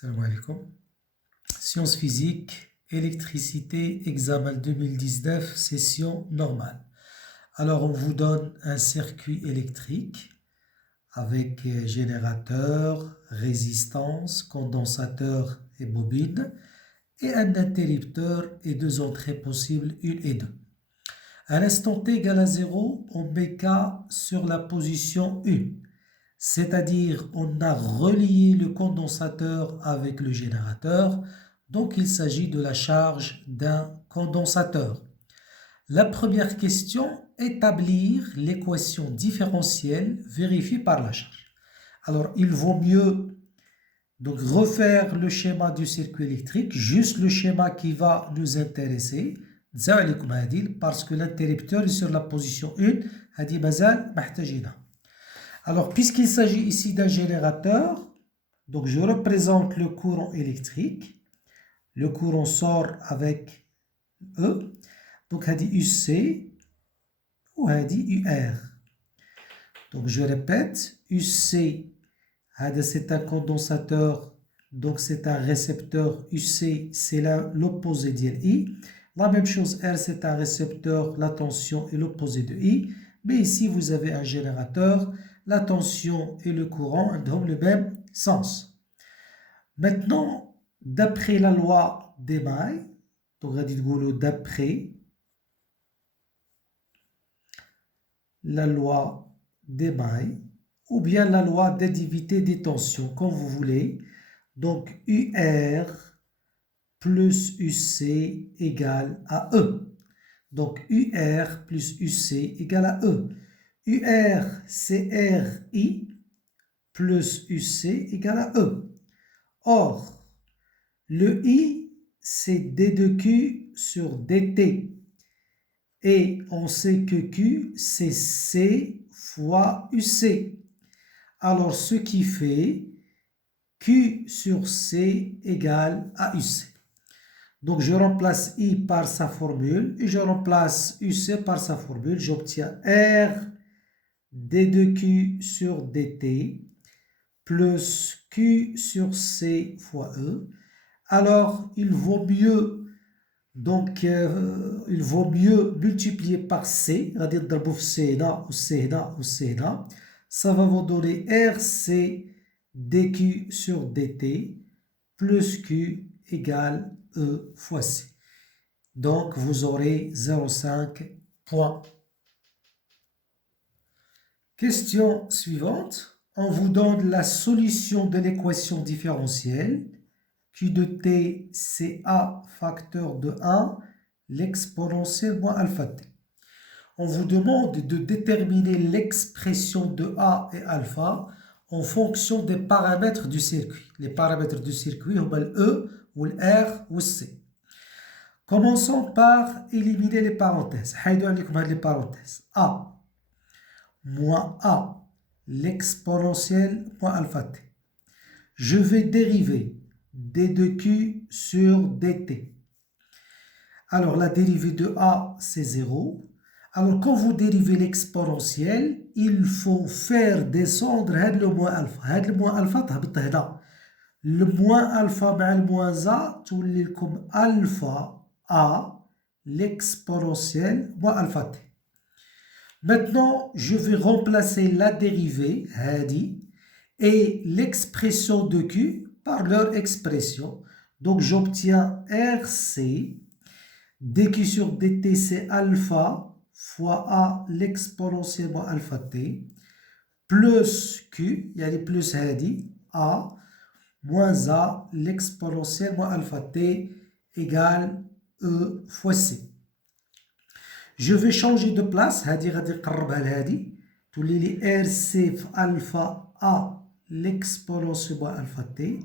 Salam alaikum. Sciences physiques, électricité, examen 2019, session normale. Alors, on vous donne un circuit électrique avec générateur, résistance, condensateur et bobine, et un interrupteur et deux entrées possibles, une et deux. À l'instant t égale à 0, on met K sur la position 1. C'est-à-dire on a relié le condensateur avec le générateur, donc il s'agit de la charge d'un condensateur. La première question, établir l'équation différentielle vérifiée par la charge. Alors il vaut mieux donc refaire le schéma du circuit électrique, juste le schéma qui va nous intéresser, parce que l'interrupteur est sur la position 1, هذه مازال محتاجينها. Alors, puisqu'il s'agit ici d'un générateur, donc je représente le courant électrique. Le courant sort avec E. Donc, on dit UC ou on dit UR. Donc, je répète, UC, c'est un condensateur, donc c'est un récepteur. UC, c'est l'opposé de I. La même chose, R, c'est un récepteur, la tension est l'opposé de I. Mais ici, vous avez un générateur. La tension et le courant ont le même sens. Maintenant, d'après la loi d'Emaille, donc d'après la loi d'Emaille, ou bien la loi d'additivité des tensions, comme vous voulez, donc UR plus UC égale à E. Donc UR plus UC égale à E. UR, c'est RI plus UC égale à E. Or, le I, c'est D de Q sur DT. Et on sait que Q, c'est C fois UC. Alors, ce qui fait Q sur C égale à UC. Donc, je remplace I par sa formule et je remplace UC par sa formule. J'obtiens R D de Q sur dt plus Q sur C fois E. Alors, il vaut mieux multiplier par C, c'est-à-dire ضربه في C هنا و C هنا و C هنا. Ça va vous donner RC dQ sur dt plus Q égale E fois C. Donc, vous aurez 0,5 points. Question suivante. On vous donne la solution de l'équation différentielle. Q de t, c'est A facteur de 1, l'exponentielle moins alpha t. On vous demande de déterminer l'expression de A et alpha en fonction des paramètres du circuit. Les paramètres du circuit, on le E, ou le R, ou le C. Commençons par éliminer les parenthèses. Les parenthèses. A moins A, l'exponentielle moins alpha t. Je vais dériver d de Q sur dt. Alors, la dérivée de A, c'est 0. Alors, quand vous dérivez l'exponentielle, il faut faire descendre le moins alpha. Le moins alpha, تهبط هنا. Le moins alpha مع le moins A, تولي لكم alpha A, l'exponentielle moins alpha t. Maintenant, je vais remplacer la dérivée, et l'expression de Q par leur expression. Donc, j'obtiens RC, dQ sur dt, c'est alpha fois A, l'exponentielle moins alpha t, plus Q, il y a les plus A, moins A, l'exponentielle moins alpha t, égale E fois C. Je vais changer de place. هذه غادي نقربها لهذه تولي لي ار سي في الفا ا l'exponentielle moins alpha t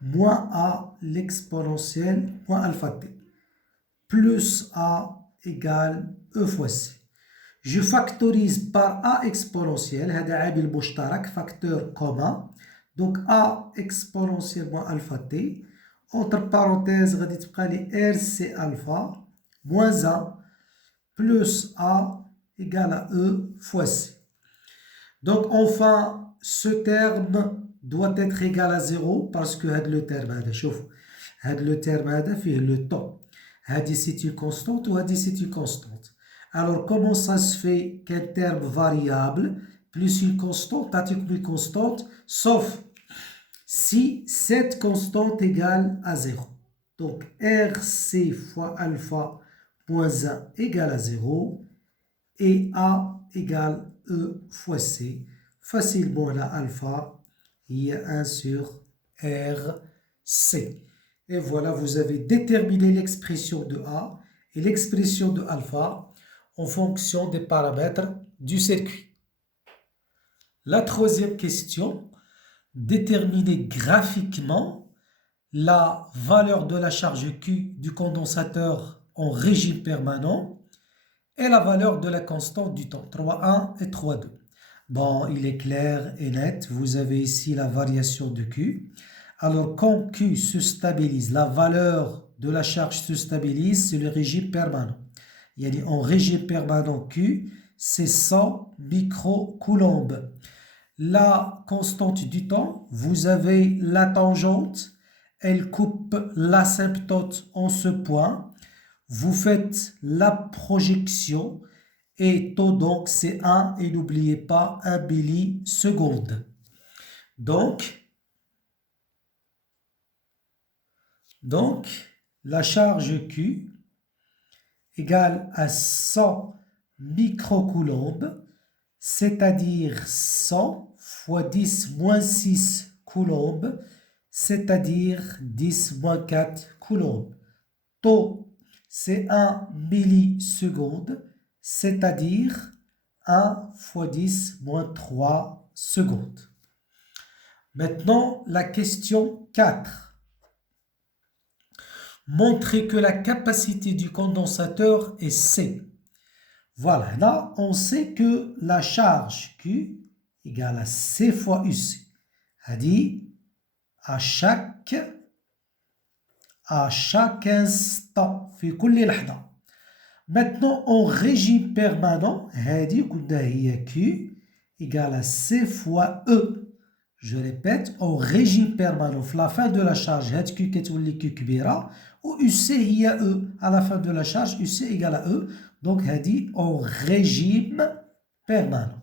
moins a l'exponentielle moins alpha t plus a égale e fois c. Je factorise par a exponentielle. هذا عامل مشترك facteur commun. Donc a exponentielle moins alpha t entre parenthèses غادي تبقى لي r c alpha moins a plus A égale à E fois C. Donc enfin, ce terme doit être égal à 0 parce que le terme, le terme fait le temps. C'est une constante ou c'est une constante. Alors, comment ça se fait qu'un terme variable plus une constante, une constante, sauf si cette constante égale à 0. Donc, RC fois alpha moins 1 égale à 0 et A égale E fois C. Facilement, la alpha, il y a 1 sur RC. Et voilà, vous avez déterminé l'expression de A et l'expression de alpha en fonction des paramètres du circuit. La troisième question, déterminer graphiquement la valeur de la charge Q du condensateur en régime permanent et la valeur de la constante du temps, 3,1 et 3,2. Bon, il est clair et net, vous avez ici la variation de Q. Alors, quand Q se stabilise, la valeur de la charge se stabilise, c'est le régime permanent. En régime permanent Q, c'est 100 microcoulombes. La constante du temps, vous avez la tangente, elle coupe l'asymptote en ce point. Vous faites la projection et taux donc c'est 1 et n'oubliez pas 1 milliseconde. Donc, la charge Q égale à 100 microcoulombes, c'est-à-dire 100 fois 10 moins 6 coulombes, c'est-à-dire 10 moins 4 coulombes. Taux, c'est 1 milliseconde, c'est-à-dire 1 fois 10 moins 3 secondes. Maintenant, la question 4. Montrer que la capacité du condensateur est C. Voilà, là, on sait que la charge Q égale à C fois UC. C'est-à-dire, à chaque instant, في كل لحظة. Maintenant, en régime permanent, Q égale à C fois E. Je répète, en régime permanent, à la fin de la charge, Q كتولي Q كبيرة, ou UC هي E. À la fin de la charge, UC égale à E. Donc, en régime permanent.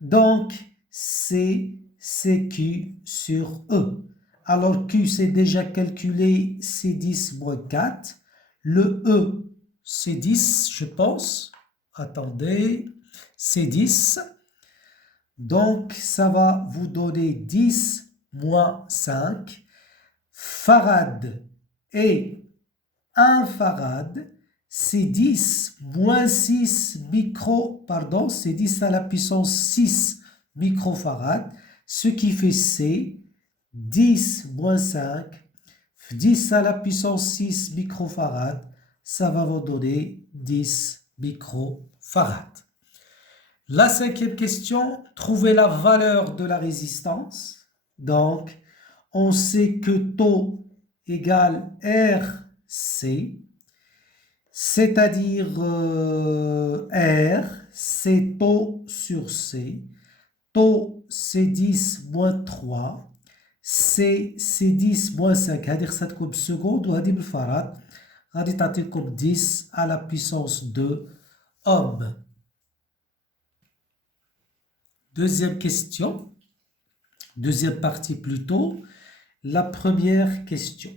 Donc, c'est CQ sur E. Alors, Q, c'est déjà calculé, c'est 10 moins 4. Le E, c'est 10, je pense. Attendez, c'est 10. Donc, ça va vous donner 10 moins 5. Farad et 1 farad, c'est 10 moins 6 c'est 10 à la puissance 6 microfarad, ce qui fait C, 10 moins 5, 10 à la puissance 6 microfarad, ça va vous donner 10 microfarad. La cinquième question, trouver la valeur de la résistance. Donc, on sait que taux égale RC, c'est-à-dire R, c'est taux sur C. Taux, c'est 10 moins 3. C, c'est 10 moins 5. هذه خصها seconde وهذه بالفراد. غادي تعطيكم 10 à la puissance 2 ohm. Deuxième question, deuxième partie plutôt, la première question.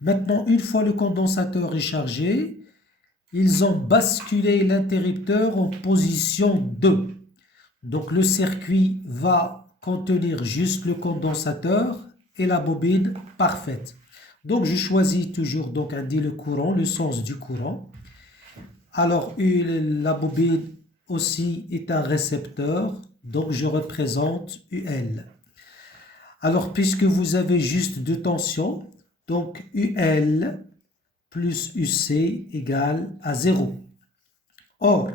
Maintenant, une fois le condensateur est chargé, ils ont basculé l'interrupteur en position 2. Donc le circuit va contenir juste le condensateur et la bobine parfaite. Donc je choisis toujours donc le courant, le sens du courant. Alors la bobine aussi est un récepteur, donc je représente UL. Alors puisque vous avez juste deux tensions, donc UL plus UC égale à 0. Or,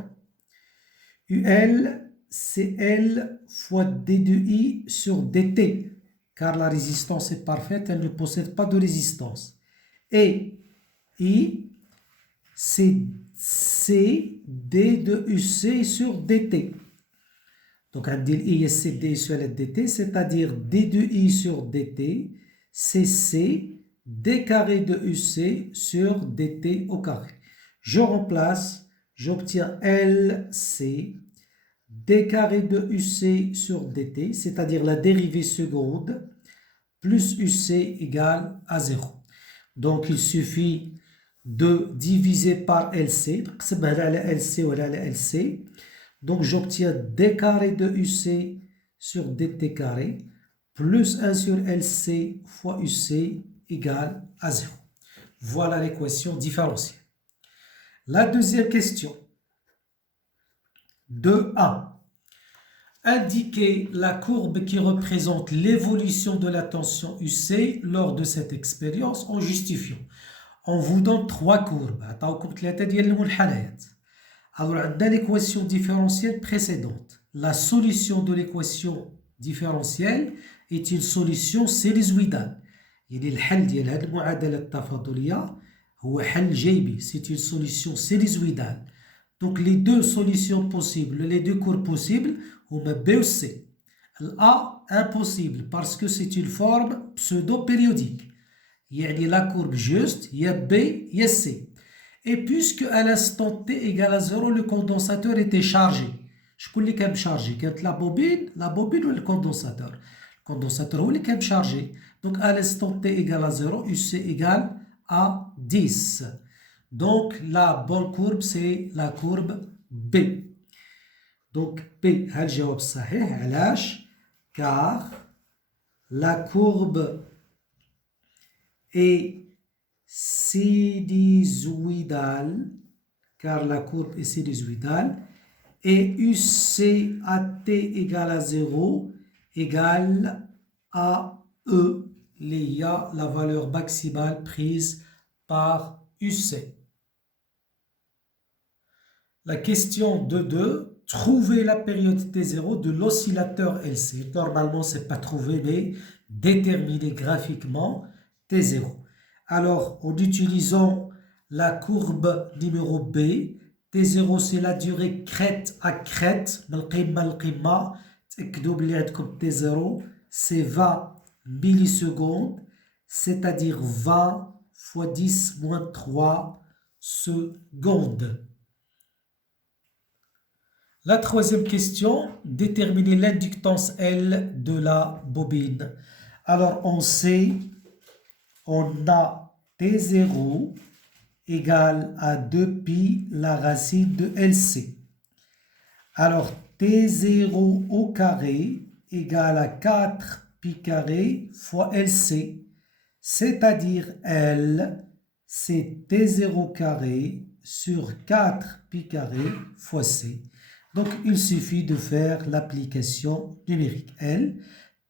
UL c'est L fois D2I sur DT, car la résistance est parfaite, elle ne possède pas de résistance. Et I c'est C D de UC sur DT. Donc, on dit I c'est d sur l dt, c'est-à-dire d de i sur dt, c'est c d carré de uc sur dt au carré. Je remplace, j'obtiens lc d carré de uc sur dt, c'est-à-dire la dérivée seconde, plus uc égale à 0. Donc, il suffit de diviser par lc, lc ou lc. Donc, j'obtiens d carré de uc sur dt carré, plus 1 sur lc fois uc égale à 0. Voilà l'équation différentielle. La deuxième question. 2a. Indiquez la courbe qui représente l'évolution de la tension UC lors de cette expérience en justifiant. On vous donne trois courbes. Alors, on a l'équation différentielle précédente. La solution de l'équation différentielle est une solution sinusoïdale. C'est une solution sinusoïdale. Donc, les deux solutions possibles, les deux courbes possibles, on met B ou C. A, impossible, parce que c'est une forme pseudo-périodique. Il y a la courbe juste, il y a B, il y a C. Et puisque à l'instant T égale à 0, le condensateur était chargé. Je peux les chargé. Quand la bobine ou le condensateur. Le condensateur, il est chargé. Donc, à l'instant T égale à 0, UC égale à 10. Donc, la bonne courbe, c'est la courbe B. Donc, B, الجواب صحيح. علاش؟ car la courbe est sinusoïdale, et UC à T égale à 0 égale à E, il y a la valeur maximale prise par UC. La question 2.2, trouver la période T0 de l'oscillateur LC. Normalement, ce n'est pas trouver, mais déterminer graphiquement T0. Alors, en utilisant la courbe numéro B, T0, c'est la durée crête à crête. T0, c'est 20 millisecondes, c'est-à-dire 20 fois 10 moins 3 secondes. La troisième question, déterminer l'inductance L de la bobine. Alors, on sait, on a T0 égale à 2pi la racine de LC. Alors, T0 au carré égale à 4pi carré fois LC. C'est-à-dire L, c'est T0 carré sur 4pi carré fois C. Donc, il suffit de faire l'application numérique. L,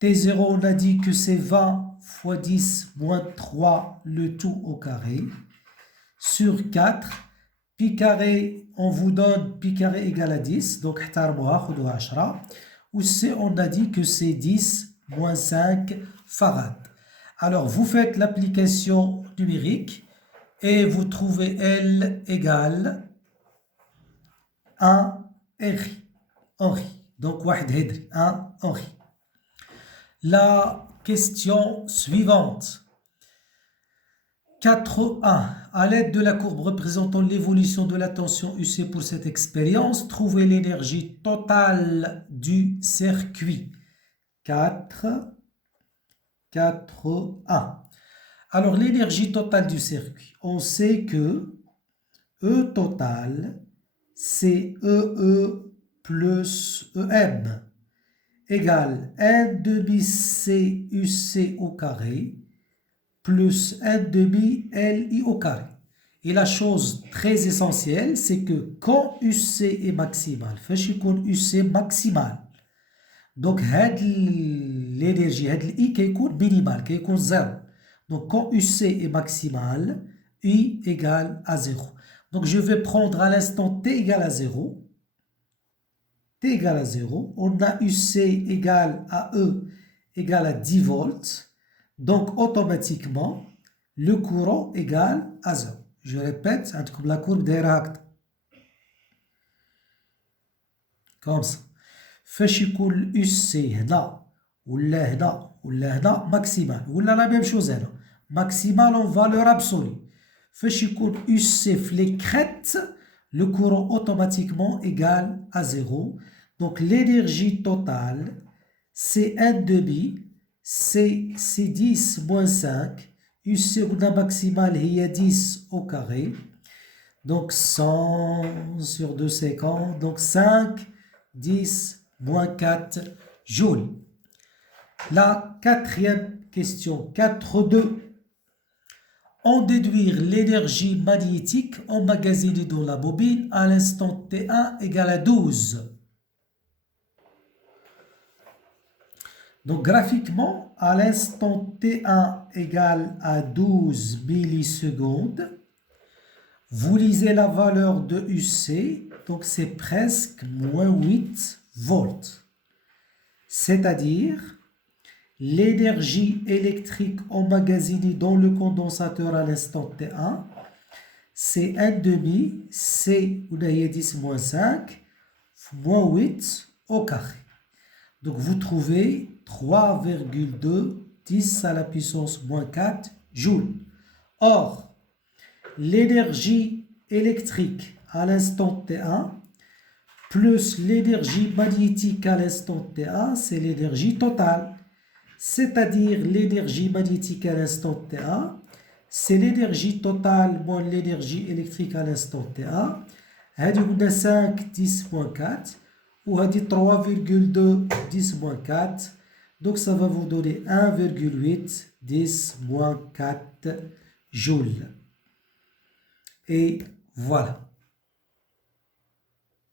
T0, on a dit que c'est 20 fois 10 moins 3, le tout au carré, sur 4. Pi carré, on vous donne pi carré égale à 10. Donc, ou C, on a dit que c'est 10 moins 5 farad. Alors, vous faites l'application numérique et vous trouvez L égale 1 Henri. Donc, 1 Henri. La question suivante. 4.1. À l'aide de la courbe représentant l'évolution de la tension UC pour cette expérience, trouvez l'énergie totale du circuit. 4.1. Alors, l'énergie totale du circuit. On sait que E total, c'est EE plus EM égale 1 demi C UC au carré plus 1 demi LI au carré. Et la chose très essentielle, c'est que quand UC est maximal, quand UC maximal, donc l'énergie, I qui est minimale, qui est 0. Donc quand UC est maximal, I égale à 0. Donc je vais prendre à l'instant T égale à 0. T égale à 0. On a UC égale à E égale à 10 volts. Donc automatiquement, le courant égale à 0. Je répète, comme la courbe d'Héract. Comme ça. فاش يكون UC هنا ولا هنا ولا هنا ماكسيمال ولا لا ميم شوز هنا ماكسيمال en valeur absolue. فاش يكون UC في les crêtes, le courant automatiquement égal à 0. Donc l'énergie totale, c'est 1/2, c'est 10 moins 5. UC قلنا maximale هي 10 au carré. Donc 100 sur 250, donc 5, 10, moins 4 joules. La quatrième question, 4.2. En déduire l'énergie magnétique emmagasinée dans la bobine à l'instant T1 égale à 12. Donc graphiquement, à l'instant T1 égale à 12 millisecondes, vous lisez la valeur de UC, donc c'est presque moins 8 volts. C'est-à-dire, l'énergie électrique emmagasinée dans le condensateur à l'instant T1, c'est 1/2, c'est 10 moins 5, moins 8 au carré. Donc vous trouvez 3,2 10 à la puissance moins 4 joules. Or, l'énergie électrique à l'instant T1 plus l'énergie magnétique à l'instant T1, c'est l'énergie totale. C'est-à-dire l'énergie magnétique à l'instant T1, c'est l'énergie totale moins l'énergie électrique à l'instant T1. هذه قلنا 5 10 moins 4 وهذه 3,2 10 moins 4. Donc ça va vous donner 1,8 10 moins 4 joules. Et voilà.